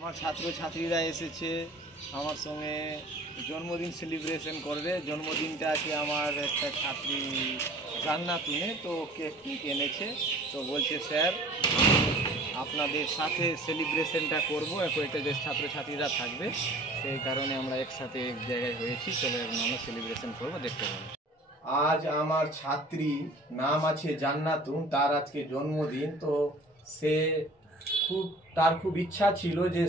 আমার ছাত্রছাত্রীরা এসেছে আমার সঙ্গে জন্মদিন সেলিব্রেশন করবে। জন্মদিনটা আছে আমার একটা ছাত্রী জান্নাতুনে, তো কেক এনেছে। তো বলছে স্যার আপনাদের সাথে সেলিব্রেশনটা করবো, কয়েকটা যে ছাত্রছাত্রীরা থাকবে সেই কারণে আমরা একসাথে এক জায়গায় হয়েছি। চলো আমরা সেলিব্রেশন করবো, দেখতে পাবো। আজ আমার ছাত্রী নাম আছে জান্নাতুন, তার আজকে জন্মদিন। তো সে তার খুব ইচ্ছা ছিল যে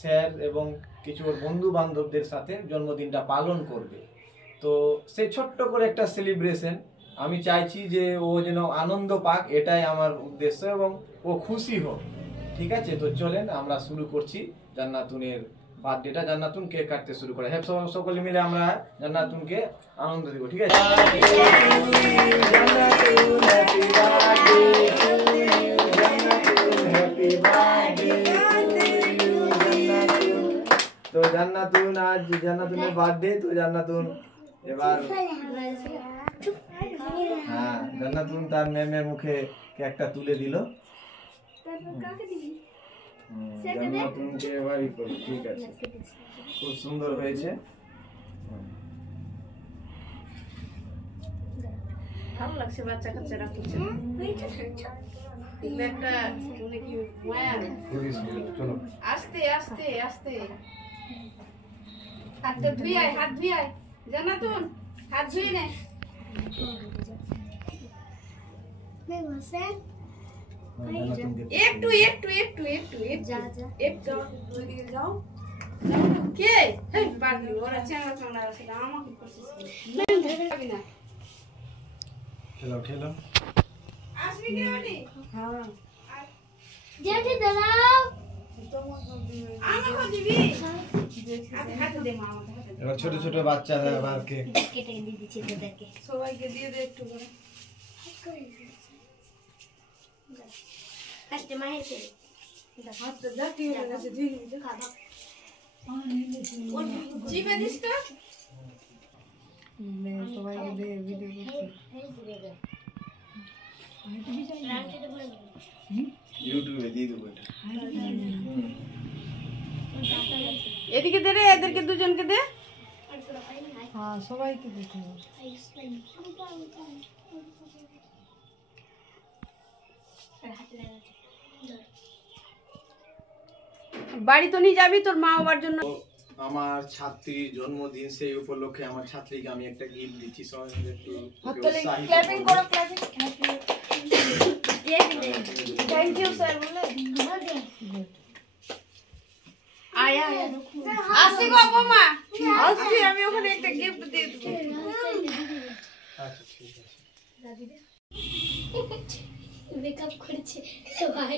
স্যার এবং কিছু ওর বন্ধু বান্ধবদের সাথে জন্মদিনটা পালন করবে। তো সে ছোট্ট করে একটা সেলিব্রেশন, আমি চাইছি যে ও যেন আনন্দ পাক, এটাই আমার উদ্দেশ্য, এবং ও খুশি হোক। ঠিক আছে, তো চলেন আমরা শুরু করছি জান্নাতুনের বার্থডেটা। জান্নাতুন কেক কাটতে শুরু করে। হ্যাঁ, সকলে মিলে আমরা জান্নাতুনকে আনন্দ দিব। ঠিক আছে, তো জান্নাতুন আজ জান্নাতুনের বার্থডে। তো জান্নাতুন এবার হ্যাঁ জান্নাতুন তার ম্যামের মুখে কেকটা তুলে দিল। জান্নাতুনকে এবারই করো। ঠিক আছে, খুব সুন্দর হয়েছে। ভালো লাগছে বাচ্চা কাচ্চারা করছে একটা কি মায়া। চলো আস্তে আস্তে আস্তে হাতটা ধুই আয়, হাত ধুই আয় জান্নাতুন, হাত ধুই নে। একটু একটু একটু একটু একটু যাও। কে পাগলি ওরা চ্যাংড়া চ্যাংড়া আছে, আমাকে করছিস না। খেলো খেলো। আসবি কি ওনি? হ্যাঁ দেখি দাঁড়াও, আমাকে দিবি। হাতে দে মা, আমাকে হাতে দে। এবার ছোট ছোট বাচ্চারা আবার কেক কেটে দিয়ে দিচ্ছি তোদেরকে। সবাইকে দিয়ে দে একটু করে। আস্তে মাহেছে হাতটা জাতি হয়ে গেছে, ধুই নিবি। খাবা জিভে দিস তো। সবাইকে দিয়ে ভিডিও করছি। ইউটিউবে দিয়ে দেবো এটা। এদিকে দে রে, এদেরকে দুজনকে দে। হ্যাঁ সবাইকে দিতে হবে। বাড়ি তো নিয়ে যাবি তোর মা বাবার জন্য। আমার ছাত্রীর জন্মদিন, সেই উপলক্ষে আমার ছাত্রীকে আমি একটা গিফট দিচ্ছি। সবাই মিলে একটু ক্ল্যাপিং করো, ক্ল্যাপিং। থ্যাংক ইউ স্যার বলে। আয় আয় আসি গো বৌমা, আসি। আমি ওখানে একটা গিফট দিয়ে দেব। আচ্ছা ঠিক আছে। মেকআপ করছে সবাই।